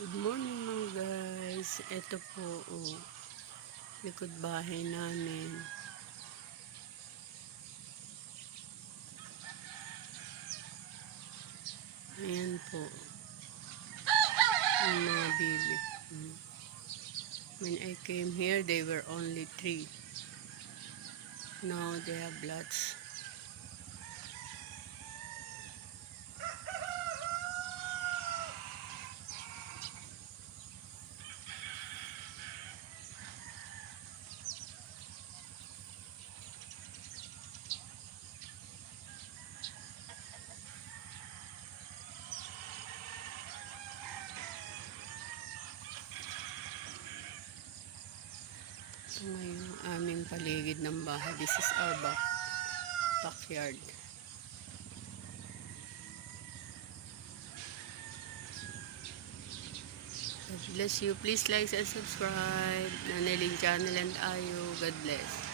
Good morning mga guys. Ito po, likod bahay namin. Ayan po. Ang mga baby. When I came here, they were only 3. Now they have lots. Ito ngayon ang aming paligid ng bahay. This is our backyard. God bless you. Please like and subscribe. Nanaling channel and ayo. God bless.